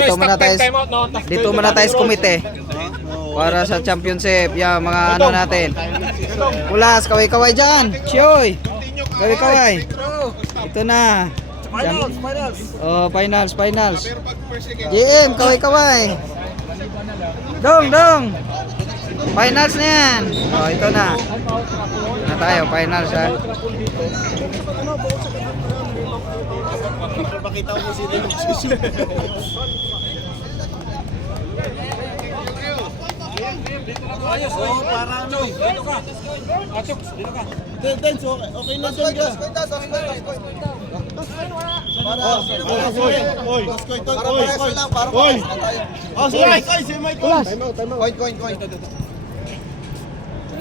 Dito muna tayo sa komite. Para sa championship, mga ano natin. Kulas, kaway-kaway dyan. Chiyoy. Kaway-kaway. Ito na. Finals. GM, kaway-kaway. Dong. Finals na yan. Ito na. Na tayo, finals ha. Pakita mo si Dino. Ayos, para ano? Dito ka. Atuk, dito ka. Dance, okay na doon ka.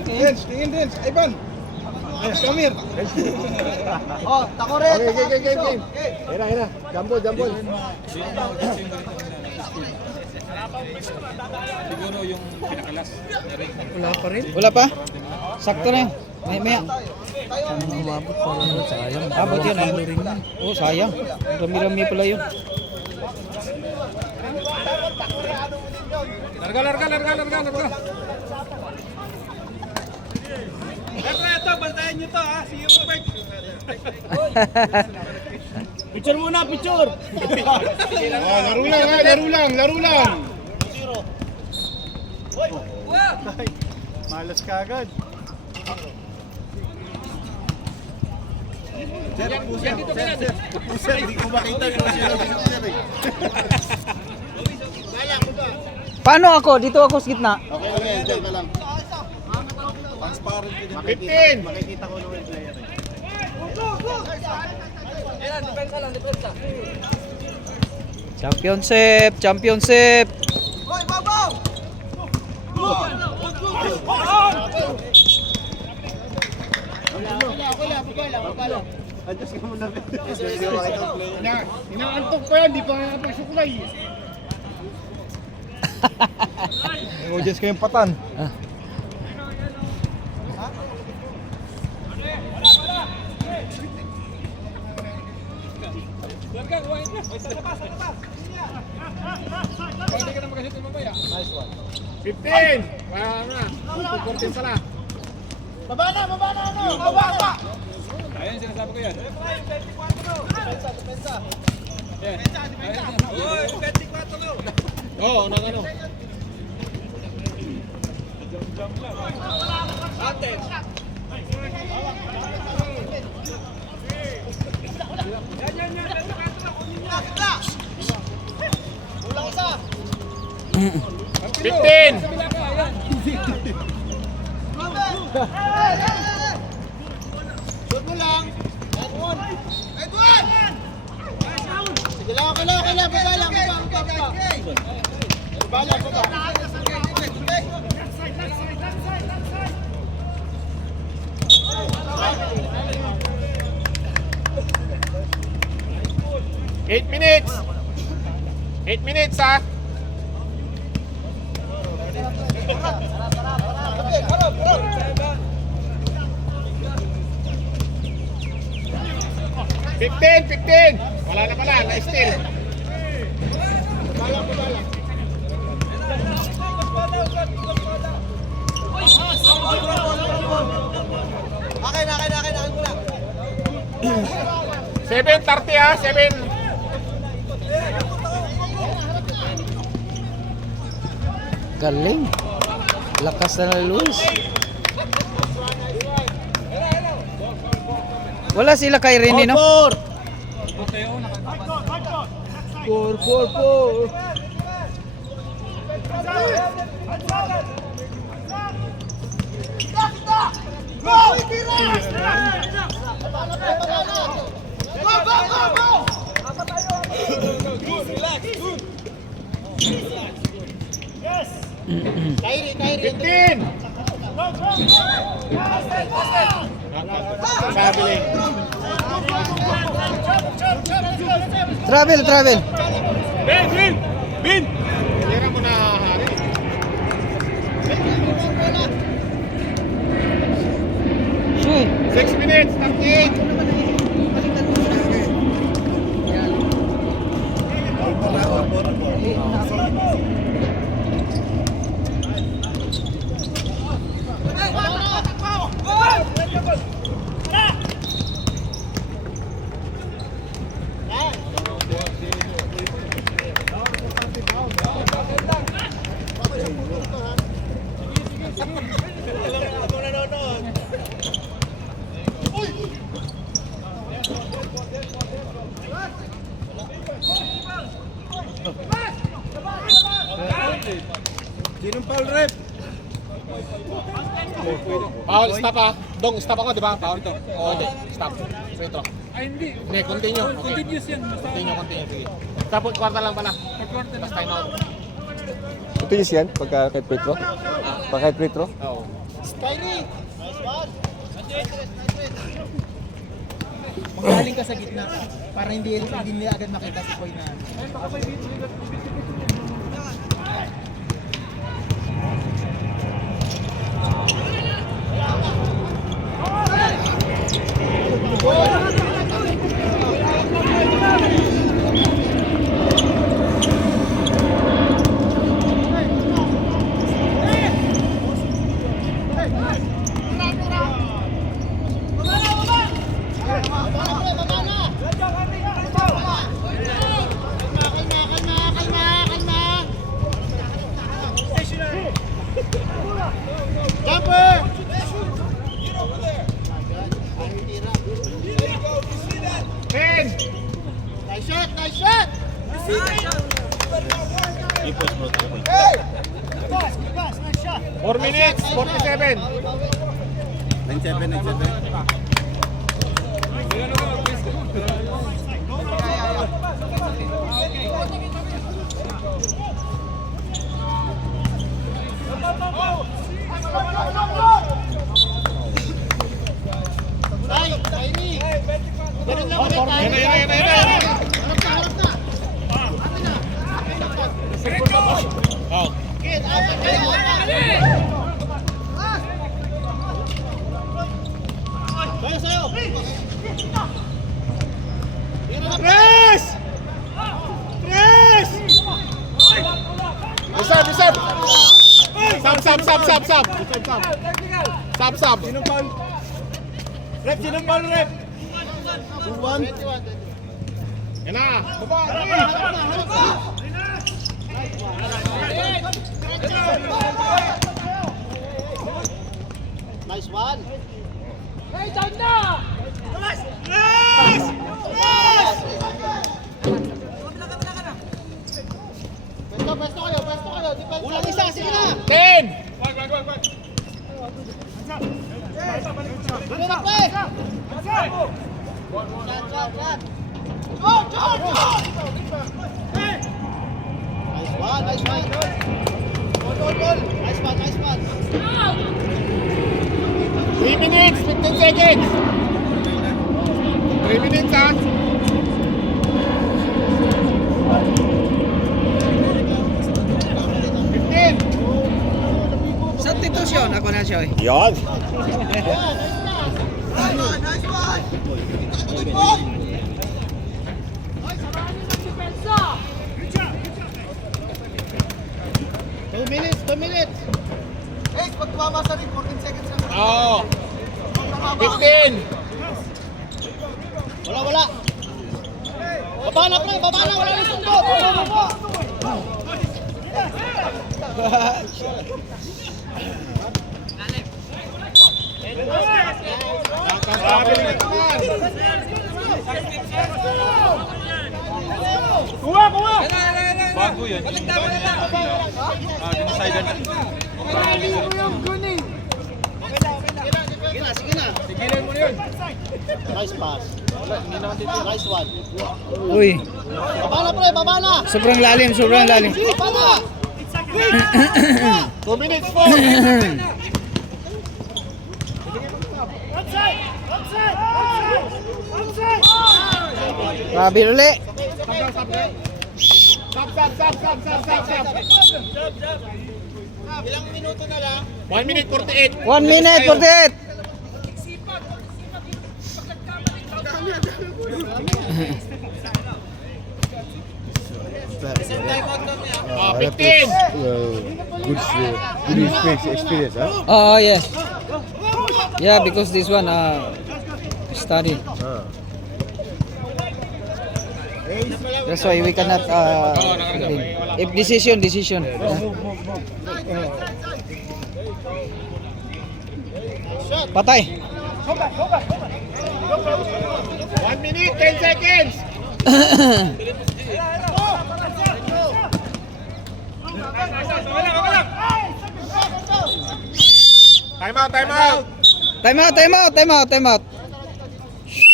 Tingin. Ivan. Come here. Tako rin. Game. Hira. Jambol. Siguro yung pinakalas. Wala pa rin? Wala pa? Sakto na yun. Maya. Umabot pa lang. Sayang. Abot yun. Oh, sayang. Rami-rami pala yun. Larga. Ito, bantayan nyo to ha. Si yung Mike. Picture muna. Laro lang. Malas ka agad. Sir, hindi ko makita kung sino eh. Paano ako? Dito ako sa gitna. Okay, enjoy ka lang. Transparent din. 15! Makikita ko naman yung player. Championship. Adjust ka muna. Inaantok pa yan, di pa nakapagsukulay. Adjust ka yung patan. Hindi ka na mag-shoot mamaya. Nice one. 15! Wala na. 14 pala. Baba na! Baba! Ayan, sinasabi ko yan. Depensa. Oy, 24 Oo, ano. Jump lang. Ate. Ulang isa. 15! Shoot mo lang. Edward! Sige lang, okay lang. Baba lang. Baba. 8 minutes! 8 minutes ha! $15! Wala na pala, na-steal. Akin ko lang. 7:30 ha, 7. Galing. Lakas na Luis. Wala sila kay Rene, no? 4. Kairi. 15! Sabi Travel. Bin! Tira mo na, Hari. 6 minutes, 38. Sinong foul rep? Foul, stop ah. Dong, stop ako, di ba? Foul to. Oo, hindi. Stop. Free throw. Ay, hindi. Hindi, continue. Okay. Continuous yan. Basta Continue. Sige. Tapos, kwarta lang pala. Basta time out. Continuous yan pagka kahit free throw? Pagka kahit free throw? Oo. Kyrie! Nice one! Magaling ka sa gitna para hindi nila agad makita si Koy na. Jumper! Ten! Nice shot! Nice shot! Hey! Good pass! Good pass! Nice shot! 4 minutes, 47. 9-7. Ay! Kyrie! Ganun lang ulit! Yan na. Oh. Kid, apat kayo! Kaya sa'yo! Press! Press! Isab! Sab! Sinong foul? Rep, sinong foul, rep? 2-1. Yan na. Nice one. Pwesto kayo. Defense. Ulang isa, sige na. 10! Ano na, pre? Shot. Nice one. Goal. Nice one. 3 minutes, 15 seconds. 3 minutes, ha? Substitution ako na siya. Yan! Two minutes. Hey, pag tumama sa ring, 14 seconds lang. Oo. 15. Wala. Baba na, pre. Wala na sundo. Baba. bago yan. Dinisided na. Sige na. Tigilan mo na yun. Nice pass. Nice one. Uy, Baba na. sobrang lalim. Baba na. 2 minutes, 4. Grabe uli. Stop. Ilang minuto na lang? 1 minute 48. 1 minute 48. 15. Good experience, huh? Oh, yes. Yeah, because this one study. That's why we cannot if decision. Yeah. Patay. 1 minute, 10 seconds. Time out, time out. Time out.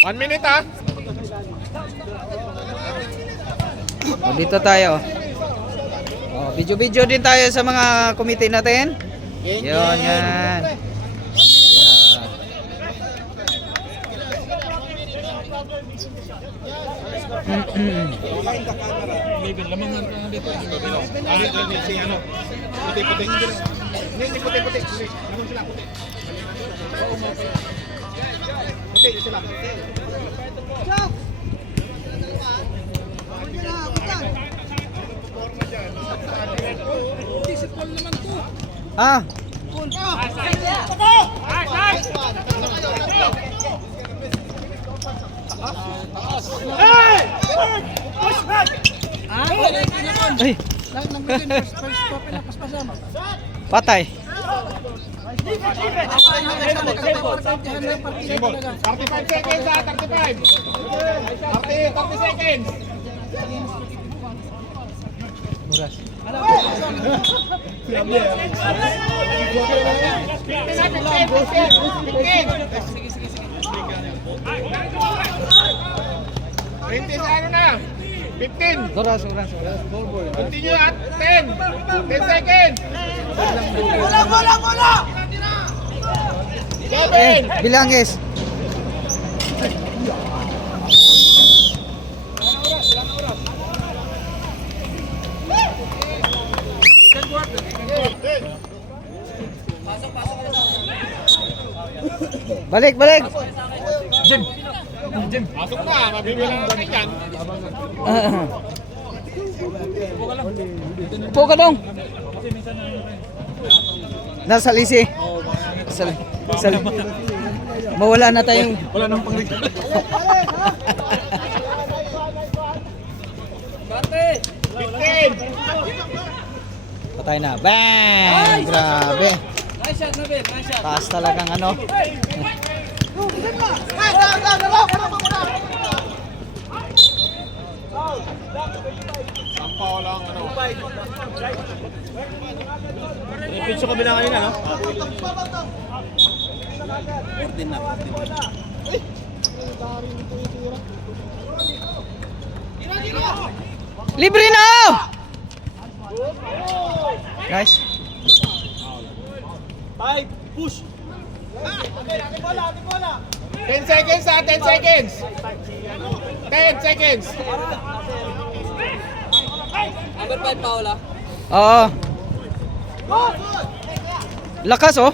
1 minute ha. Oh, dito tayo. Oh, video din tayo sa mga committee natin. Yun, yan. Si ano? Puti-puti. Hindi puti-puti. Lamang sila, puti. Puti sila. Ah. Ay. Patay. 35 seconds ha, 35. 30 seconds. Muras. 20 sa ano na? 15. Muras. Continue at 10. 10 seconds. Bola. 7. Bilangis. Balik. Pasok na, mabibilang natin yan. Po ka dong. Nasa lisi. Mawala na tayong. Wala nang pangregalo. Bate! 15! Patay na. Bang! Grabe. Nice shot, Nabil. Nice shot. Taas talagang ano. Sampaw lang, ano. Pitch ko bilang kanina, no? Libre na! Nice. 10 seconds ha, 10 seconds. 10 seconds. Number 5, Paula. Oo. Lakas oh.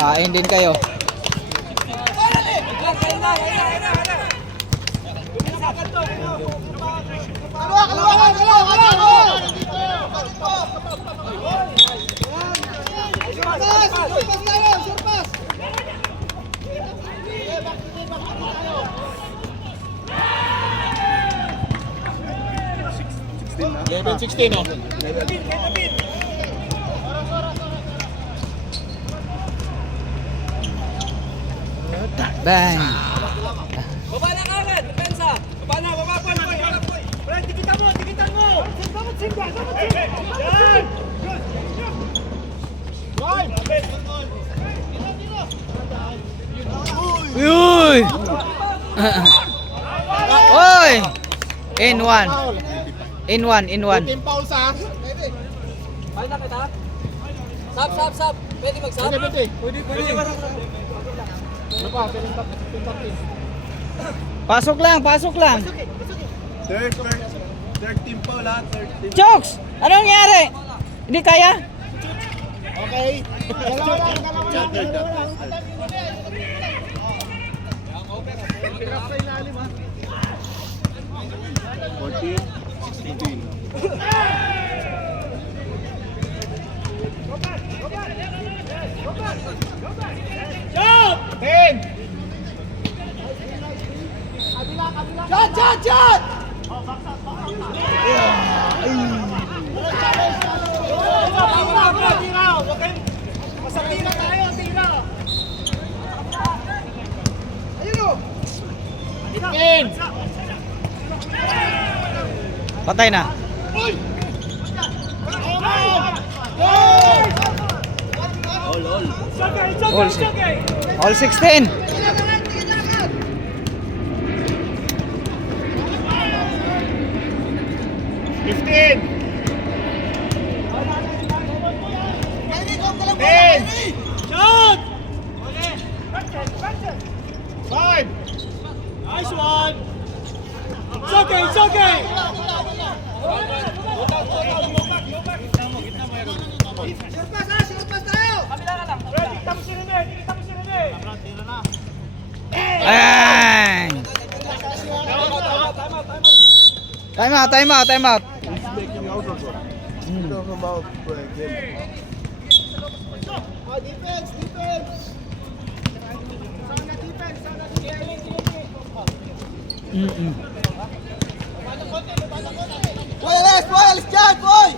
Kain din kayo. Level 16 oh. Bang. Baba na kagad, depensa. Baba na, boy. Brad, tikitan mo. Yan! Uy! Oy! In one. Team foul sa. Balik na kita. Sub. Pwede mag-sub? Pwede. Ano pa? Team Pasok lang. Third team po lahat. Third team. Chokes! Anong nangyari? Hindi kaya? Okay. Dalawa lang. Hirap sa ilalim ha. 14, 16. Shot! Patay na. All 16. Nice one! It's okay! Ay! Time out. Defense! Boy, alis dyan, boy!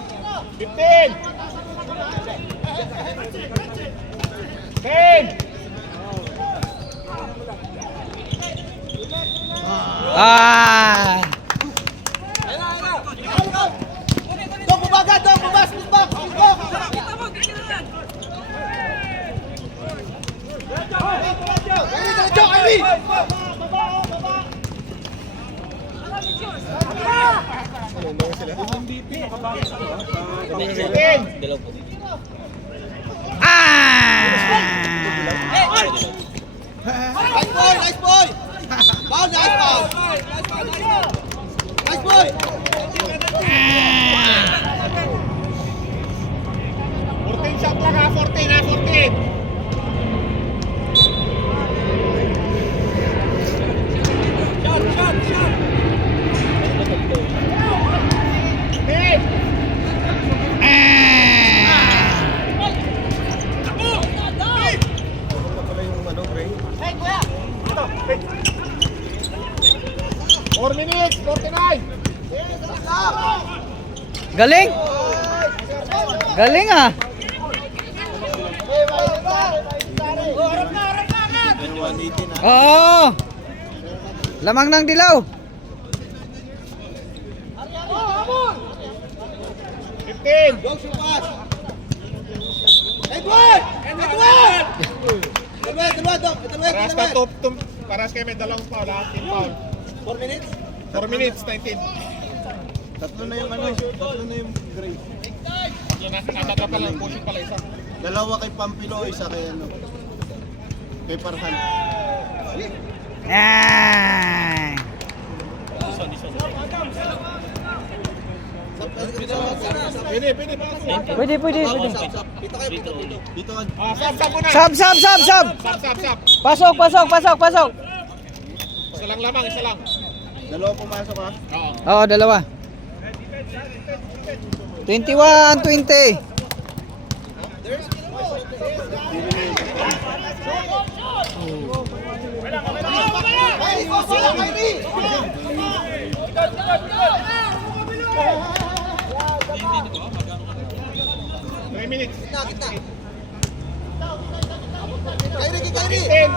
15! 10! Ah! Dok, bumaga, Dok! Split back! Kyrie! Nice boy! Foul, nice foul! Nice boy! 14 shot lang ha, 14. Four minutes, 49. Galing! Galing ah! Oo! Lamang ng dilaw! 15. Dog, shoot pass! Edward! Dok! Paras ka top, paras kayo may dalawang foul, lahat team foul. 4 minutes? 4 minutes, 19. Tatlo na yung gray. Tatlo pa lang, pushing pala isa. Dalawa kay Pampilo, isa kay kay Parhan. Ay! Pwede. Dito ka. Sab muna. Sab! Sab. Pasok! Isa lang lamang, isa lang. Dalawa pumasok ha. Oo. Oo, dalawa. 21-20. Three minutes. Gitna. Kyrie! 15.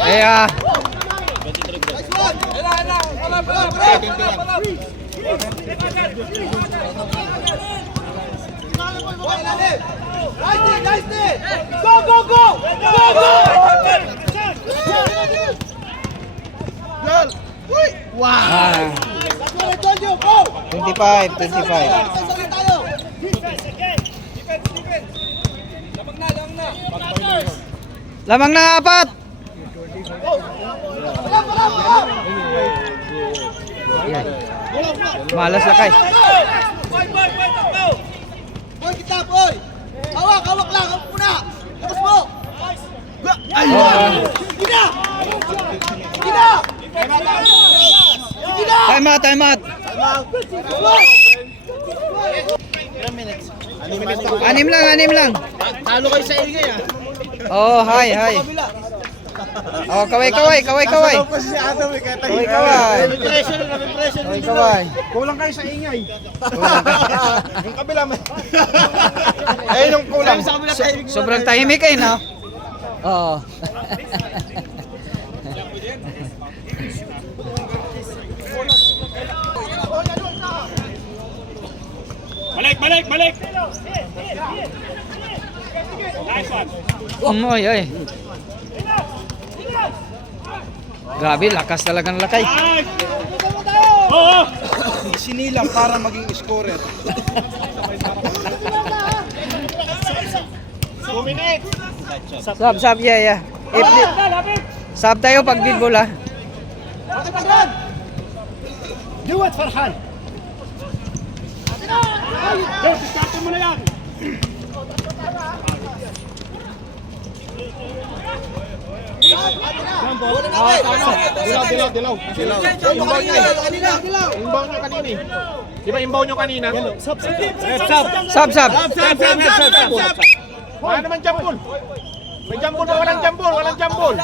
Eh ah. Nice one! Nice day! Go! Ah. That's what I told you! Go! 25. Defense tayo! Lamang ng 4. Yan. Malas lakay. Boy, takbo! Boy, kita, boy! Hawak lang, hawak muna! Tapos mo! Sige na! Sige na! Sige na! Time out, time out. Ilang minutes? 6 lang. Talo kayo sa ingay ah. Oh, hi. Oh, kaway. Kasi si Adam eh, kaya tayo. Kaway. Pressure. Kaway. Kulang kayo sa ingay. Yung kabila may... Ayun yung kulang. Sa kabila tayo. Sobrang tahimik eh, no? Oo. Balik! Nice one. Umoy, ay. Grabe, lakas talaga ng lakay. Oo! Sinilang para maging scorer. 2 minutes! Sab, yeah. Sab tayo pag dead ball, ha? Do it, Farhan. Go, diskarte mo na yan! Dilaw. Imbaw nyo kanina eh. Di ba imbaw nyo kanina? Sab. Wala naman jambol. May jambol ba? Walang jambol.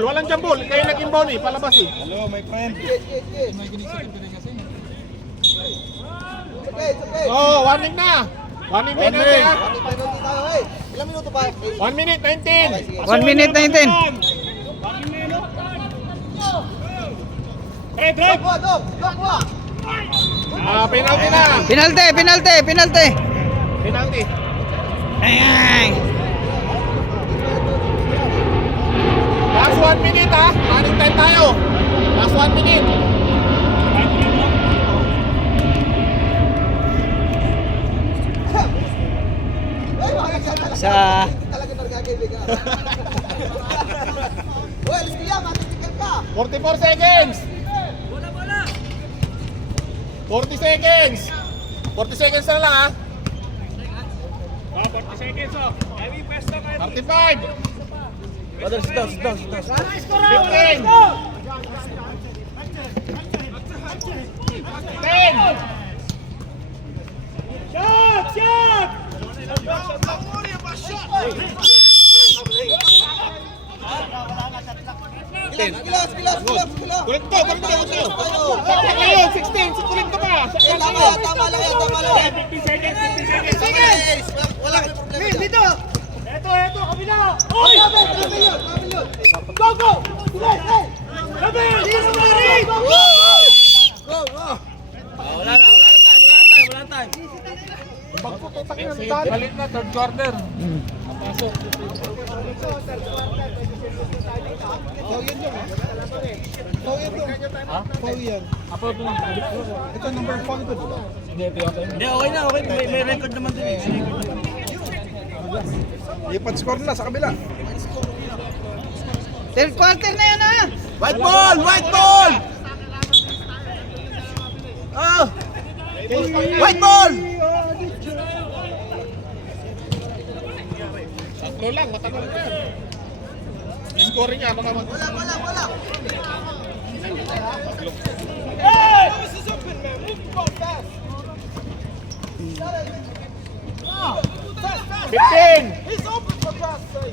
Walang jambol. Kayo nag-imbaw ni, palabas eh. Hello, my friend. Okay. Oh, warning na. Warning penalty ha. Ilang minuto pa? 1 minute 19. 1 minute 19. Drive! Penalty na. Penalty. Penalty. Ay. Last 1 minute ha. Running time tayo. Last 1 minute. Sa Talaga nagkakaibigan. Well, let's go yan, matitikal ka. 44 seconds. 40 seconds. 40 seconds na lang ha. 40 seconds, oh. Heavy pwesto kayo. 35. Brother, sit down. 15. 10. Shot! Kilos. Kulit ko. Ngayon, 16. Kulit ko pa. Tama lang yan. 50 seconds. Wala kang problema. Dito! Ito, kabila! Oy! Go! Labi! Go! Wala na time. Balik na, third quarter. Ito number 5 ko, diba? Hindi, okay na. May record naman din. Lipat score na sa kabila. third quarter na yan, ha? White ball! Oh! White ball! Tatlo lang, matagal na. Score niya, baka Wala. Hey! 15! He's open for God's sake!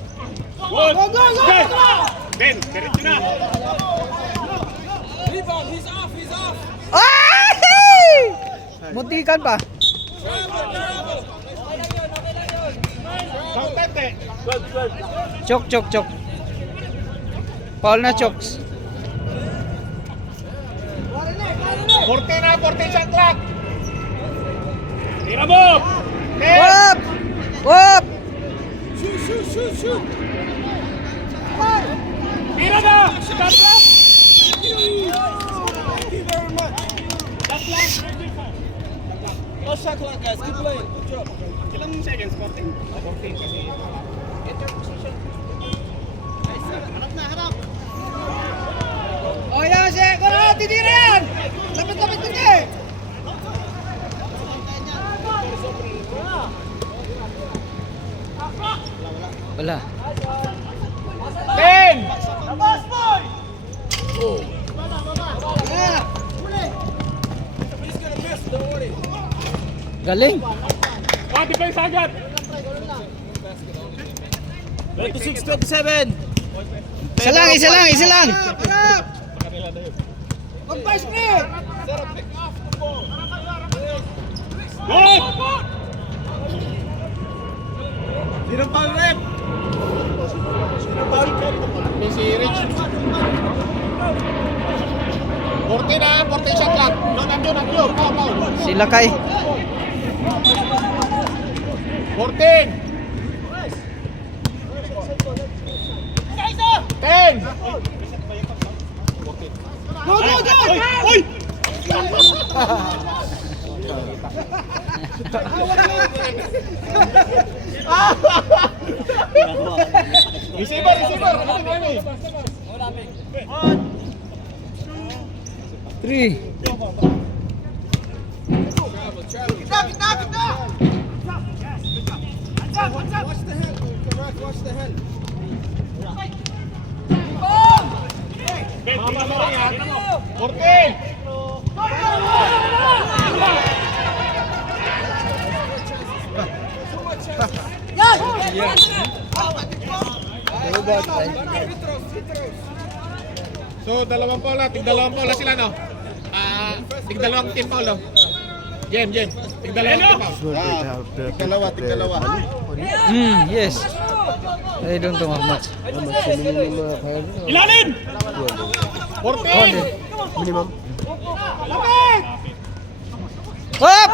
Go! Ben, diretso na. Rebound, he's off. Ay! Muntikan pa. Counted eh. Chok. Paul na chokes. 14 na, 14 shot clock. Tira mo! 10! Wop! Shoot! Tira na! Stop lang! Thank you very much. No shot clock, guys. Keep playing. Good job. Ilang seconds? 14? 14 kasi. Oh, yan, Shek! Titira yan! Lapit Wala. 10! Galing. Oh, defense agad. 26, 27. Isa lang, isa lang, isa lang. Good. Sino pa rep? May si Rich. 40 na, 40 shot lang. Nandiyo. Foul. Sila kay. 14! 10! Uy! Receiver! Three. Mama mo yan. 14! So, dalawang bola sila, no? Tig-dalawang team foul, no? Jem. Tig-dalawang team foul. Tig-dalawa. Yes. I don't know how much. Ilalim! 14! Hop!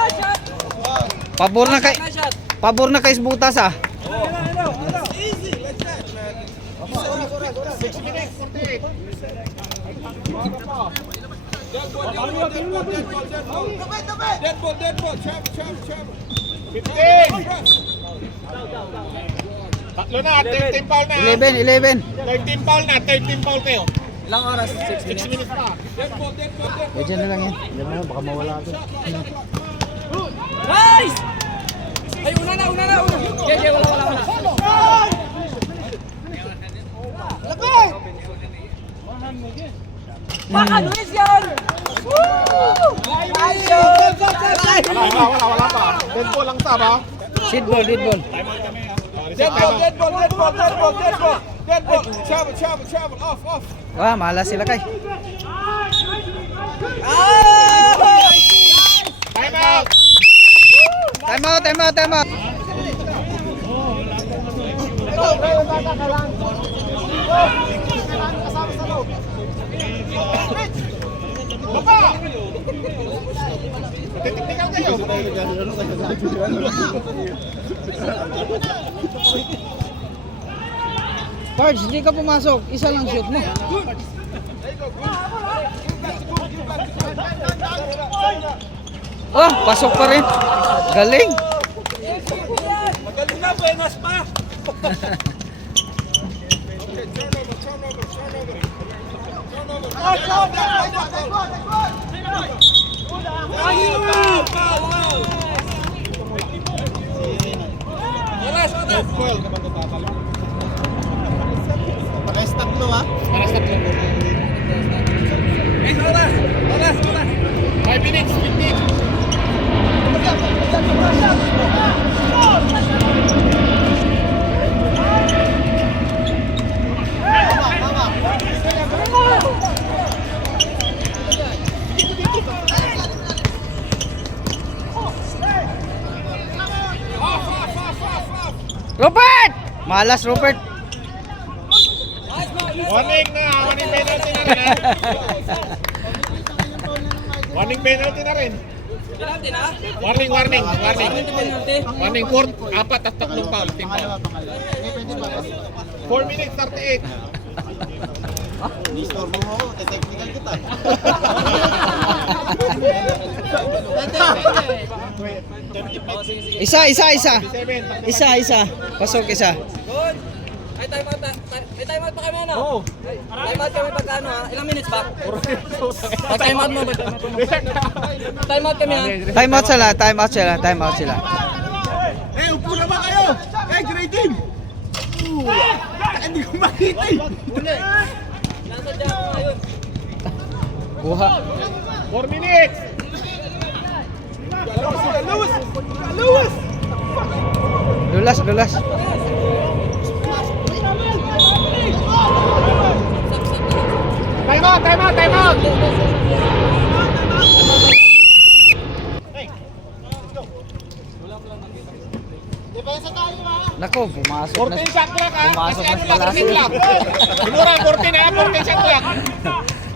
Pabor na kay Butas ah. 6 minutes, 48. Dead ball. Travel. 15! Tatlo na, 13 foul na. 11. 13 foul na, 13 foul kayo. Ilang oras? 6 6 minutes pa. Medyo na lang yan. Nice! Ay, una na. Yeah, wala. Baka Luis yan! Nice shot! Wala pa. Dead ball lang sab, ha? Seed ball. Dead ball. Travel. Off. Wah, malas sila kay. Time out! Time out. Titiktikan kayo. Pards, hindi ka pumasok. Isa lang shoot mo. Oh, pasok pa rin. Galing. Magaling na, buenas pa! Dead ball naman ito tatalo. Pares tatlo ha. Para sa tatlo. Oras! 5 minutes, 15. Robert! Malas, Robert. Warning penalty na rin, ha? Warning penalty na rin. Penalty na? Warning. Penalty? Warning court, 4 at 3 foul, team foul. 4 minutes, 38. Nistorbo mo ako, technical kita. Isa. 7. Isa. Pasok isa. Good! Ay, time out pa kami, ano? Oo. Time out kami pagka, ano, ha? Ilang minutes ba? Pag time out mo, time out kami, ha? Time out sila. Upo na ba kayo? Great team! Hindi ko makita eh. Nasa dyan ako ngayon. Kuha. 4 minutes. Dulas. Time out. Nako, pumasok na. 14 shot clock ha. Pumasok Kasi na ano si lang, Palasi. reset lang. Sigura 14 ha, 14 shot clock.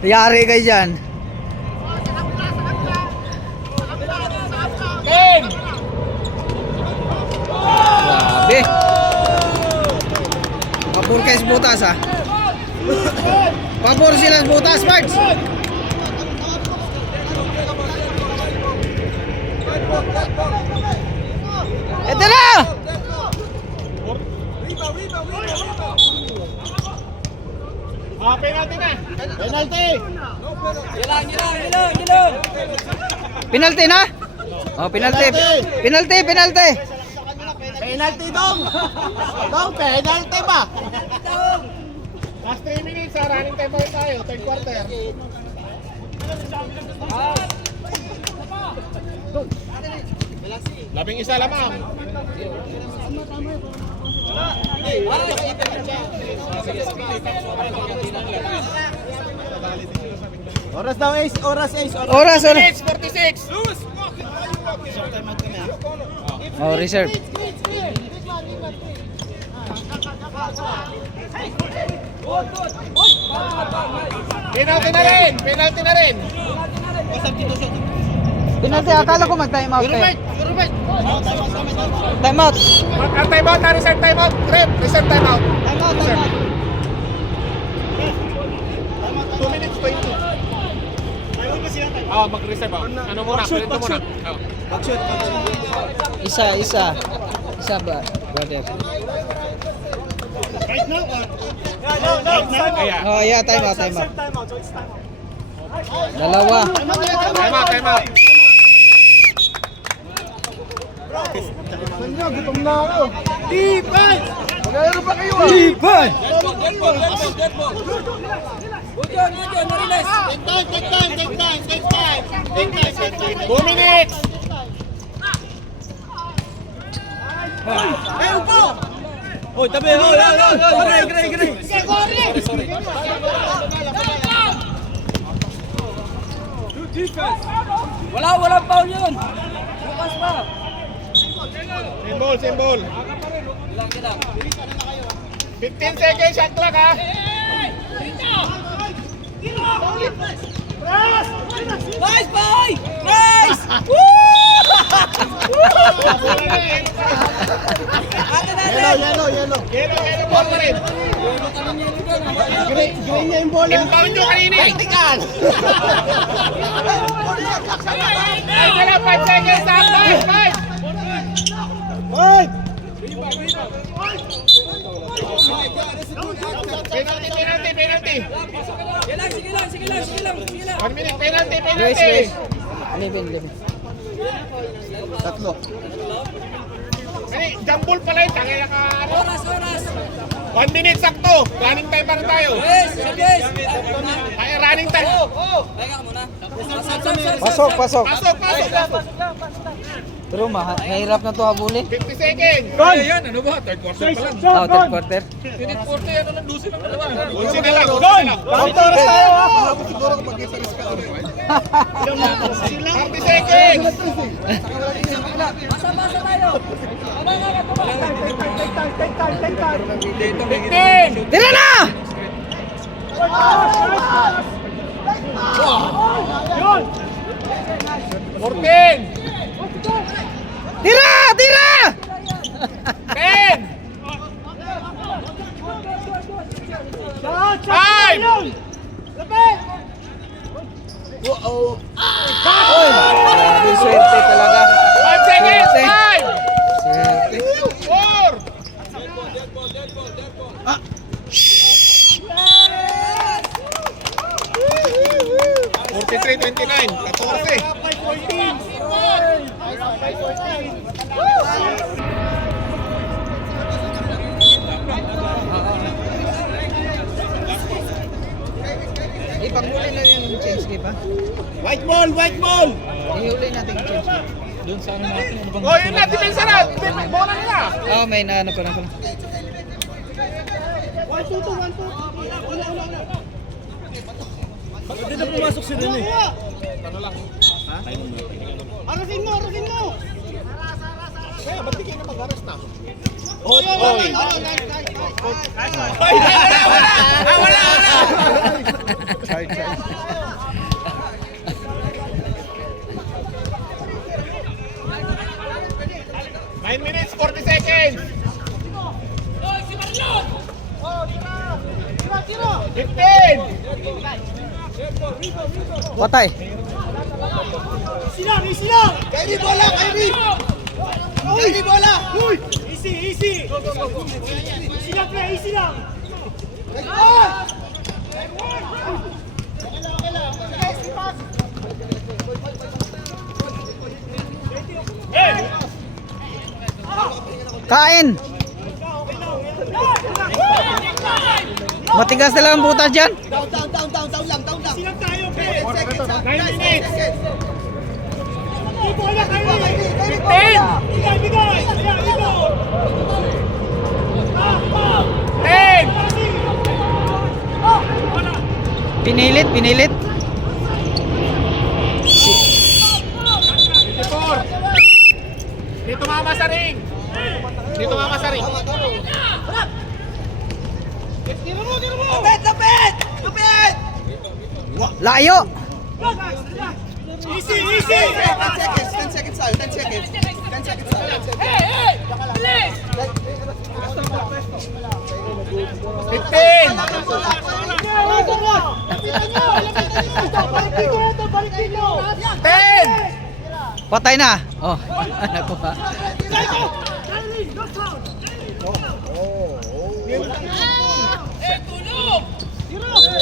Yari kayo dyan. 10. Grabe. Pabor kayo sa butas ha. Pabor sila sa butas, Marks. Ito na! Penalty na. Penalty! Gilang. Penalty na? Oh, penalty. Penalty. Penalty dong! Dong, penalty ba? Last 3 minutes ha, running time pa rin tayo, third quarter. Labing isa lamang. Oras daw, Ace. Oras. Oras. Minutes, 46. Oh, reserve. Penalty na rin. Penalty, akala ko mag-time out eh. Time out. Time out na, reserve time out. Reserve time out. 2 minutes, 20. Mag-reserve ako. Ano muna? Ganito muna. Isa ba, brother? Kaya. Oh, yeah, time out. Dalawa. Time out. Gutom na ako. Defense! Magkano pa kayo ah? Defense! Good yun, Mariles. Take time. 2 minutes. Hoy, tabi. Gray. Walang foul yun. Bukas pa. Symbol. Gilang. 15 seconds, shot clock ha. Nice, boy! Nice! Yellow. Yellow ball pa rin. Gray niya yung bola. Inbound nyo kanina. Tactical! Ito lang, 5 seconds ha. 5. Hoy! Penalty. Sige lang. 1 minute, penalty. Race. 11. Tatlo. Jump ball pala yun. Tangina ka. Oras. 1 minute sakto. Running time pa rin tayo. Yes. Ay, running time. Teka ka muna. Pasok. Pasok. Pero mahirap na to habulin. 50 seconds. Yan, ano ba? Third quarter pa lang. Oh, third quarter. Minute 40, ano lang, lusin lang dalawa. Ulsi na lang. Bakit oras tayo ah? 30 seconds. Masa tayo. Take time. 15. Tira na! Yun! 14. Tira! 10. 5. Grabe, swerte talaga. 5 seconds. Swerte. 5. 4. Forty-three, 29. 14. panghuli na yung change key pa. White ball, white ball! Ihuli natin yung change key. Doon sa ano natin, ano bang Oh, yun na, depensa na. Bola nila. Oh, may naano pa lang pala. 1-2-2, 1-2. Hindi na pumasok si Rene. Arasin mo, arasin mo! Kaya, ba't di kayo na mag-aras na? Oy! Wala! Nine minutes, 40 seconds. 15. Patay. Isilang, isilang! Kairi bola, Kairi! Kairi bola! Easy, easy! Isilang play, isilang! Kain. Matigas na lang ang butas dyan. Down lang. Isilang tayo, play! 9 minutes! Di bola, Kairi! 15! Bigay! 10. Pinilit. 54. Dito mama sa ring. Lapit! Layo. Easy, easy! 10 seconds tayo, 10 seconds. 10 seconds tayo. 15. 10. Patay na. Oh, anak ko ha.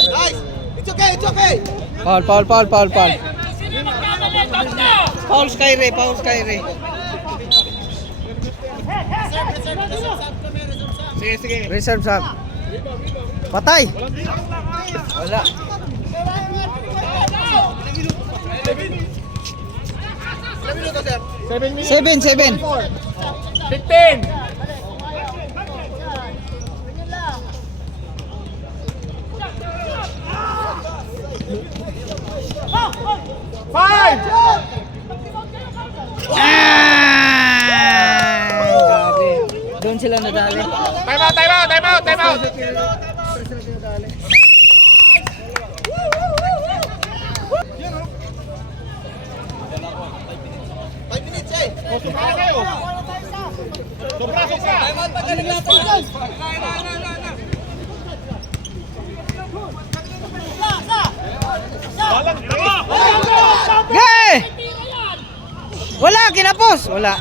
Nice! It's okay, it's okay! Foul. Foul Skyre. Sige. Reserve sub. Patay. Wala. 7 minutes. 7. 15. Five. Grabe. Doon sila nadali. Time out. Sobra kayo. Sobra. Gay! Wala, kinapos. Wala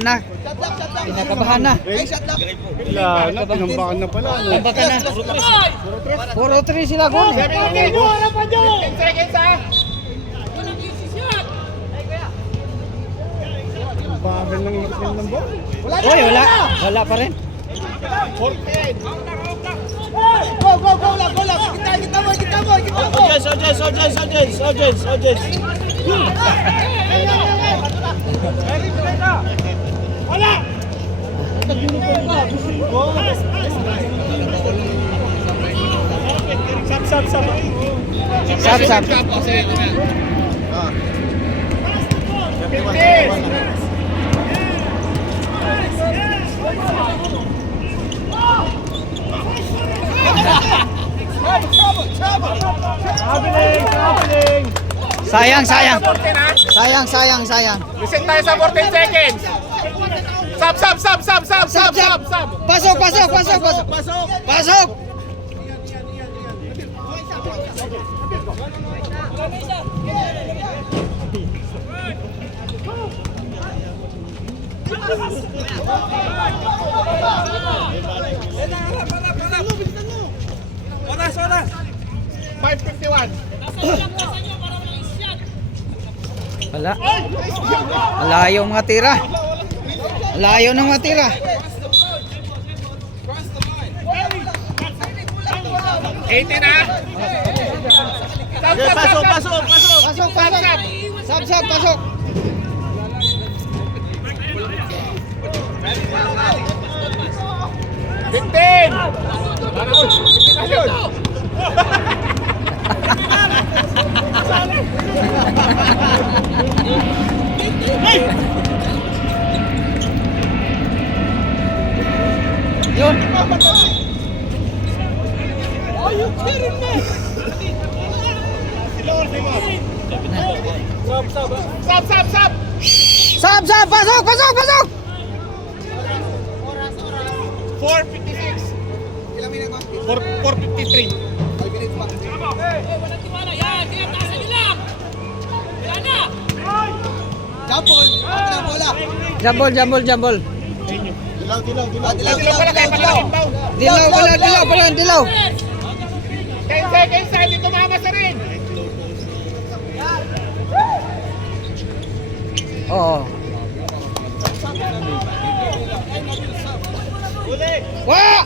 na. Pinakabahan na. Wala na, pinambakan na pala. Tambakan na. 4-3 sila gol. 7 minutes. 15 seconds ha. Bagal ng ikot ng ball. Oy, wala pa rin. 14. Go lang. Kita mo. Audience. Wala! Sab. 15. Sayang. 14 ha. Sayang. Reset tayo sa 14 seconds. Sub. Pasok. Oras. 5:51. Wala. Layo mga tira. Layo ng mga tira. 18 ha. Pasok, pasok, pasok. Pasok, pasok. Sab, pasok. Bitin! Para ko, bitin na yun. Yun. Stop, stop, stop! Sab, pasok. 4:56. 4:53. Jambol. Dilaw pala kayo pala inbound. Dilaw. 10 seconds na, hindi tumama sa rin. Oo. Wah!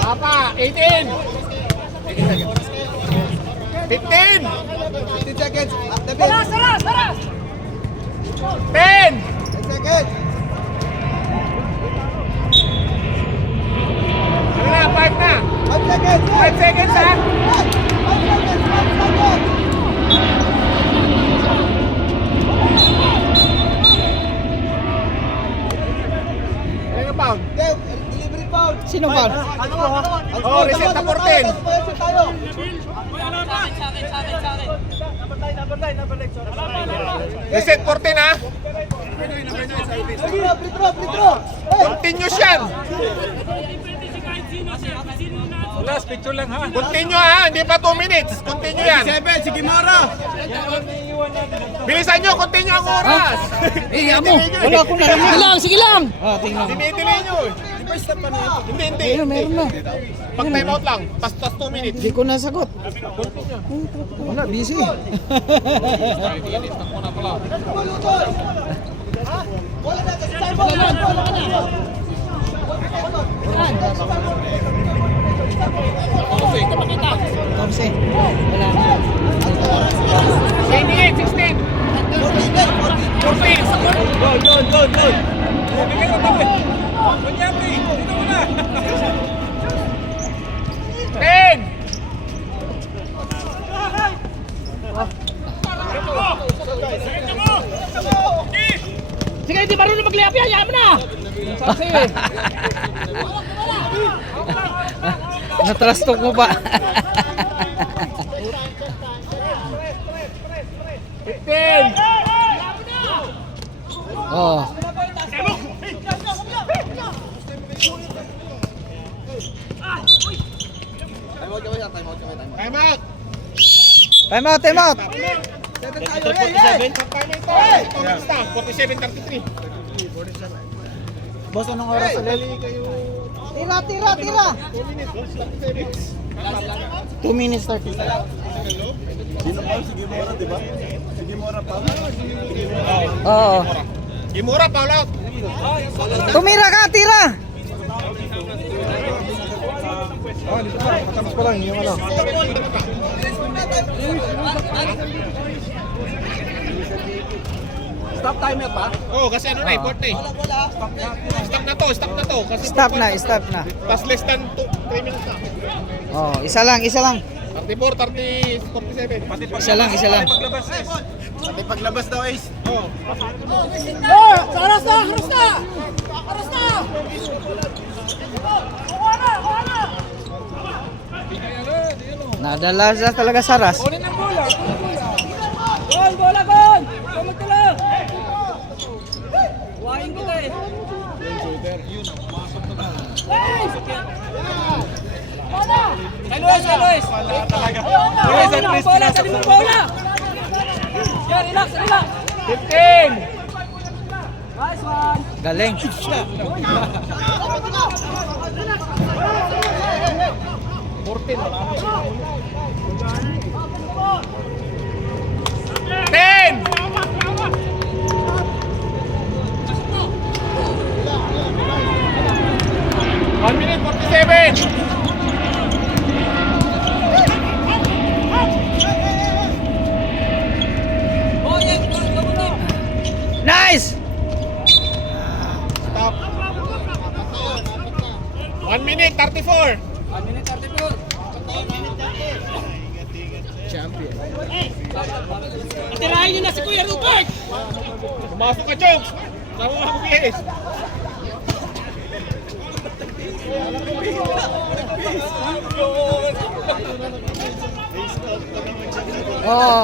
Papa, 18. 15. 15 seconds. 10. Ano na, 5 na. 5 seconds. 5 seconds ha. 5 seconds. Ano yung pound? Delivery foul. Sino ba? Oh, reset na 14. Tayo. Reset 14 ha. Free throw. Continuous yan. Last picture lang ha. Continue ha, hindi pa 2 minutes. Continue yan. 7, sige Mara. Bilisan nyo, continue ang oras. Mo. Wala akong narinig. Sige lang. Tingnan. Dinidelay nyo eh. Hindi. Meron na. Pag time out lang, tas 2 minutes. Hindi ko nasagot. Wala, busy. Tomsi. Wala. 3 minutes, 16. 14. Goal. Bigyan ko tabi. Kunyari, dito mo na. 10. Sige, hindi marunong mag-layup yan. Yaman na. Natrastok mo ba? 15. Oh. Time out. Time out. 47-33. Boss, anong oras ulit? Tira. 2 minutes 30. Oo. Kimura, foul out. Tumira ka, tira. Matapos pa lang yung ano. Stop timer pa? Oo, kasi ano na, import na eh. Stop na to. Kasi Stop na. Plus less than 3 minutes na. Oh, isa lang. 34, 30, 47. Isa lang. Pati paglabas daw, Ace. Oo. Aras na! Nadala siya talaga sa ras. Gol! Bola! Kamag ka lang! Huwain ko eh! Kay Luis! Bola! Tali mo bola! Yan, relax! 15. Nice one! Galing. Ten! One minute, 47. 1 minute, 34. 1 minute 34. Tirahin niyo na si Kuya Rupert! Pumasok ka, Chokes. Sama mo ako, PS. Oo.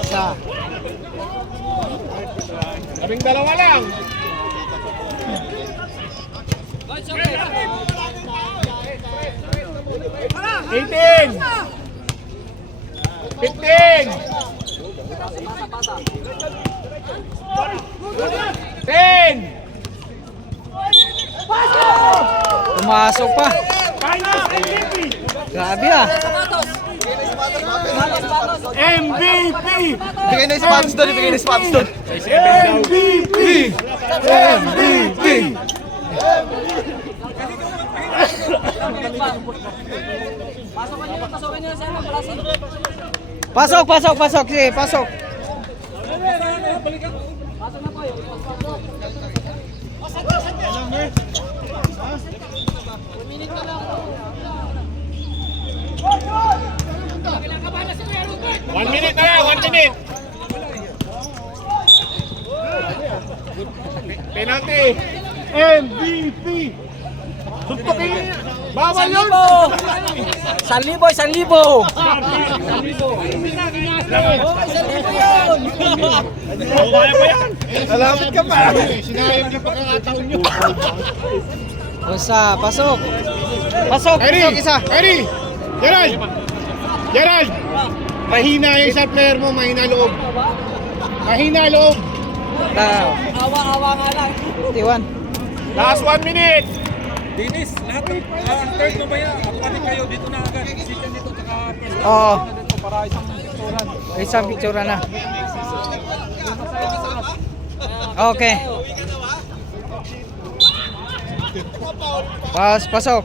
Isa. 12 lang. It's okay. 18. 15. 10. Pumasok pa. Grabe ah. MVP! Bigay na yung spots doon, bigay na yung spots doon. MVP! MVP! Pasokin niyo sa ano, plaza. Pasok, pasok, pasok. Sige, pasok. Pasok na po yun. One minute na lang, 1 minute. Penalty. MVP! Suntukin niyo! Bawal yun! 1,000, 1,000. Oh, 1,000 yun. Alamit ka pa! Sinayang yung pagkakataon nyo. Usa, pasok. Pasok, Kyrie! pasok isa. Kyrie! Gerald! Gerald! Mahina yung shot player mo, mahina loob. Mahina loob. Tao. Awa-awa nga lang. 21. Last 1 minute. Dennis, lahat ng third mo ba yan? Kapatid kayo, dito na agad. Second dito, tsaka first. Oo. Dito para isang picturean. Isang picture na. Okay. Pasok.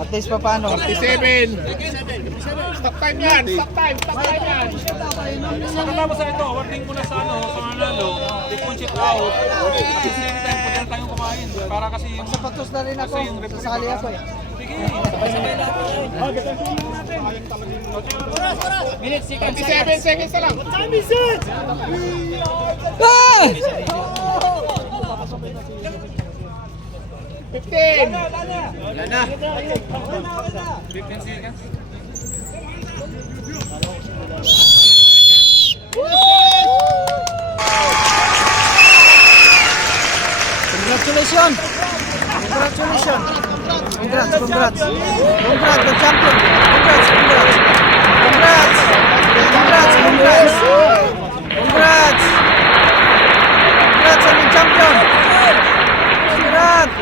At least pa paano. 57. Stop time yan. Stop time. Stop time yan. Pagkatapos sa ito, warning mo na sa ano, sa manalo, take one shit out. Kasi same time, pwede na tayong kumain. Para kasi yung... Sapatos na rin ako. Sasali ako eh. Minute, second. 27 seconds na lang. Ah! 15. Wala na. 15 seconds. Congratulations! Congratulations! Congrats, congrats! Congrats, the champion! Congrats, congrats! Congrats! Congrats, congrats! Congrats! Congrats sa aming champion! Congrats!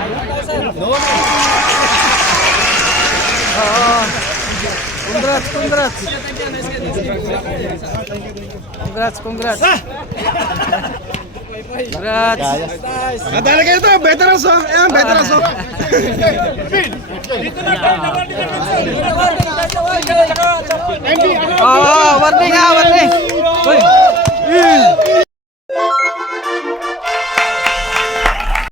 Oo. Congrats, congrats! Congrats, congrats! Congrats! Nadala kayo to! Veterans oh! Ayan, veterans oh! Dito na, third na warning na. MB, ano? Oo, warning ha, warning!